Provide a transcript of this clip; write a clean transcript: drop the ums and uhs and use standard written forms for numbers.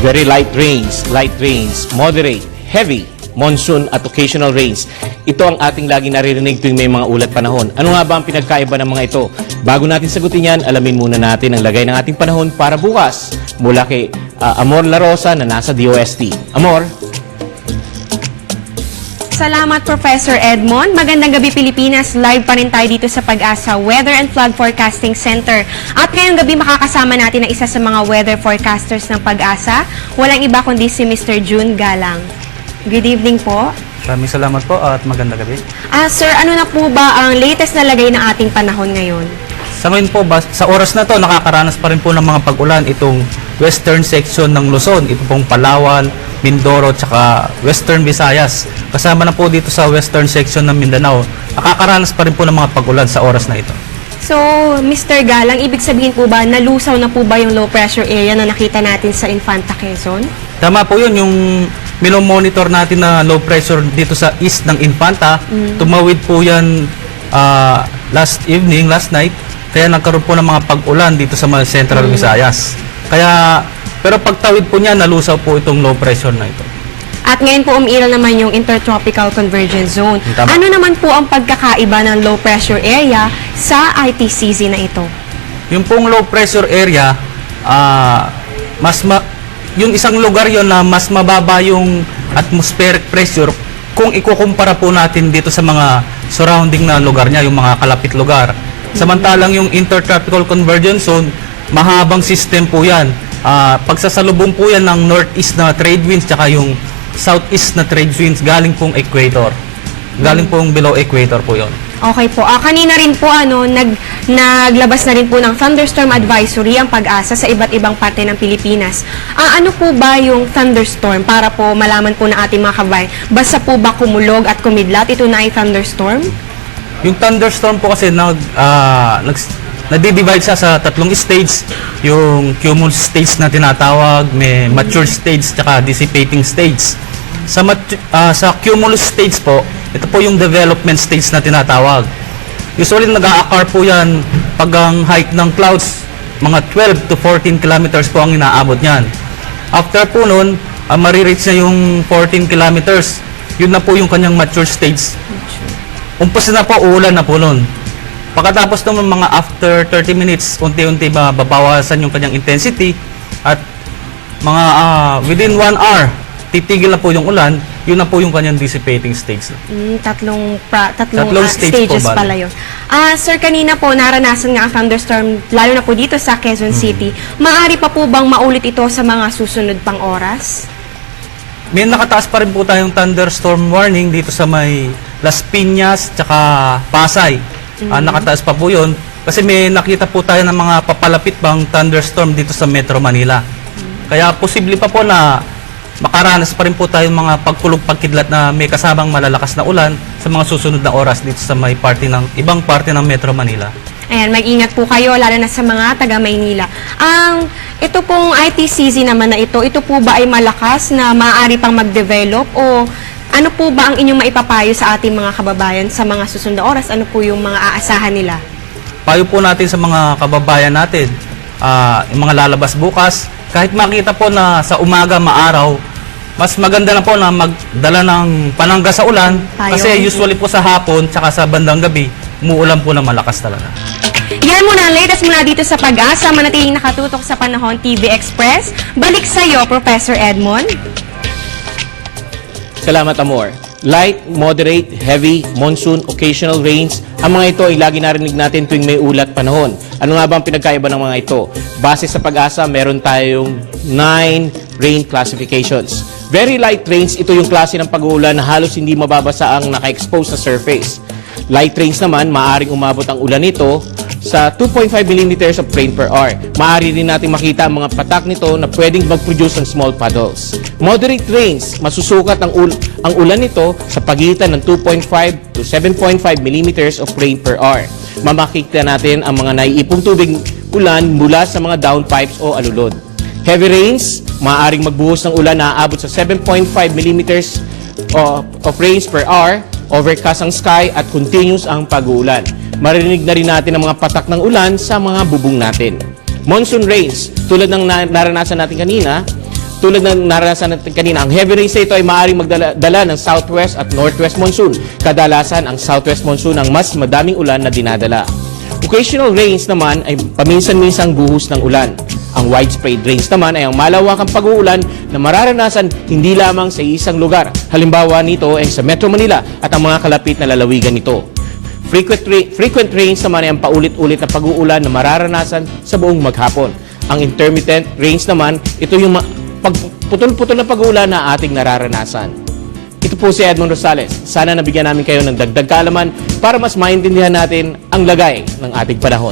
Very light rains, moderate, heavy, monsoon at occasional rains. Ito ang ating lagi naririnig tuwing may mga ulat panahon. Ano nga ba ang pinagkaiba ng mga ito? Bago natin sagutin yan, alamin muna natin ang lagay ng ating panahon para bukas mula kay Amor La Rosa na nasa DOST. Amor? Salamat, Professor Edmond. Magandang gabi, Pilipinas. Live pa rin tayo dito sa Pag-asa Weather and Flood Forecasting Center. At ngayong gabi makakasama natin ang isa sa mga weather forecasters ng Pag-asa. Walang iba kundi si Mr. June Galang. Good evening po. Maraming salamat po at magandang gabi. Sir, ano na po ba ang latest na lagay ng ating panahon ngayon? Sa ngayon po, sa oras na to, nakakaranas pa rin po ng mga pag-ulan itong western section ng Luzon. Ito pong Palawan, Mindoro, tsaka Western Visayas. Kasama na po dito sa western section ng Mindanao. Nakakaranas pa rin po ng mga pag-ulan sa oras na ito. So, Mr. Galang, ibig sabihin po ba, nalusaw na po ba yung low pressure area na nakita natin sa Infanta, Quezon? Tama po yun, yung monitor natin na low pressure dito sa east ng Infanta. Tumawid po yan last night. Kaya nagkaroon po ng mga pag-ulan dito sa mga Central Visayas. Pero pagtawid po niya, nalusaw po itong low pressure na ito. At ngayon po umiiral naman yung Intertropical Convergence Zone. Tama. Ano naman po ang pagkakaiba ng low pressure area sa ITCZ na ito? Yung pong low pressure area, yung isang lugar yon na mas mababa yung atmospheric pressure kung ikukumpara po natin dito sa mga surrounding na lugar niya, yung mga kalapit lugar. Samantalang yung Intertropical Convergence Zone, mahabang system po yan. Pagsasalubong po yan ng northeast na trade winds tsaka yung southeast na trade winds galing pong equator. Galing pong below equator po yon. Okay po. Kanina rin po naglabas na rin po ng thunderstorm advisory ang Pag-asa sa iba't ibang parte ng Pilipinas. Ano po ba yung thunderstorm para po malaman po ng ating mga kabayan? Basta po ba kumulog at kumidlat, ito na ay thunderstorm? Yung thunderstorm po kasi nadi-divide siya sa tatlong stage. Yung cumulus stage na tinatawag, may mature stage, tsaka dissipating stage. Sa cumulus stage po, ito po yung development stage na tinatawag. Usually nag-a-occur po yan pag ang height ng clouds, mga 12 to 14 kilometers po ang inaabot niyan. After po nun, marireach na yung 14 kilometers. Yun na po yung kanyang mature stage. Umpisa na po, uulan na po nun. Pagkatapos ng mga after 30 minutes, unti-unti babawasan yung kanyang intensity at mga within 1 hour, titigil na po yung ulan, yun na po yung kanyang dissipating stage. Tatlong stage stages po pala yun. Sir, kanina po naranasan nga ang thunderstorm, lalo na po dito sa Quezon City. Maaari pa po bang maulit ito sa mga susunod pang oras? May nakataas pa rin po tayong thunderstorm warning dito sa may Las Piñas tsaka Pasay. Nakataas pa po yun kasi may nakita po tayo ng mga papalapit bang thunderstorm dito sa Metro Manila. Kaya posible pa po na makaranas pa rin po tayong mga pagkulog-pagkidlat na may kasabang malalakas na ulan sa mga susunod na oras dito sa may ibang parte ng Metro Manila. Ayan, mag-ingat po kayo, lalo na sa mga taga-Maynila. Ito pong ITCZ naman na ito po ba ay malakas na maaari pang mag-develop o ano po ba ang inyong maipapayo sa ating mga kababayan sa mga susunod na oras? Ano po yung mga aasahan nila? Payo po natin sa mga kababayan natin, yung mga lalabas bukas, kahit makita po na sa umaga, maaraw, mas maganda na po na magdala ng panangga sa ulan kasi usually po sa hapon tsaka sa bandang gabi, umuulan po na malakas talaga. Yan muna ang latest mula dito sa Pag-asa. Manatiling nakatutok sa Panahon TV Express. Balik sa iyo, Professor Edmond. Salamat, Amor. Light, moderate, heavy, monsoon, occasional rains. Ang mga ito ay lagi narinig natin tuwing may ulat panahon. Ano nga ba ang pinagkaiba ng mga ito? Base sa Pag-asa, meron tayong 9 rain classifications. Very light rains, ito yung klase ng pag-uulan na halos hindi mababasa ang naka-expose sa surface. Light rains naman, maaaring umabot ang ulan nito sa 2.5 millimeters of rain per hour. Maaari rin natin makita ang mga patak nito na pwedeng mag-produce ng small puddles. Moderate rains, masusukat ang ulan nito sa pagitan ng 2.5 to 7.5 millimeters of rain per hour. Mamakita natin ang mga naiipong tubig ulan mula sa mga downpipes o alulod. Heavy rains, maaaring magbuhos ng ulan na aabot sa 7.5 millimeters of rains per hour. Overcast ang sky at continuous ang pag-uulan. Marinig na rin natin ang mga patak ng ulan sa mga bubong natin. Monsoon rains, tulad ng naranasan natin kanina, Tulad ng naranasan natin kanina, ang heavy rains na ito ay maaaring magdala ng southwest at northwest monsoon. Kadalasan, ang southwest monsoon ang mas madaming ulan na dinadala. Occasional rains naman ay paminsan-minsang buhos ng ulan. Ang widespread rains naman ay ang malawakang pag-uulan na mararanasan hindi lamang sa isang lugar. Halimbawa nito ay sa Metro Manila at ang mga kalapit na lalawigan nito. Frequent rains naman ay ang paulit-ulit na pag-uulan na mararanasan sa buong maghapon. Ang intermittent rains naman, ito yung putol-putol na pag-uulan na ating nararanasan. Ito po si Edmond Rosales. Sana nabigyan namin kayo ng dagdag kaalaman para mas maintindihan natin ang lagay ng ating panahon.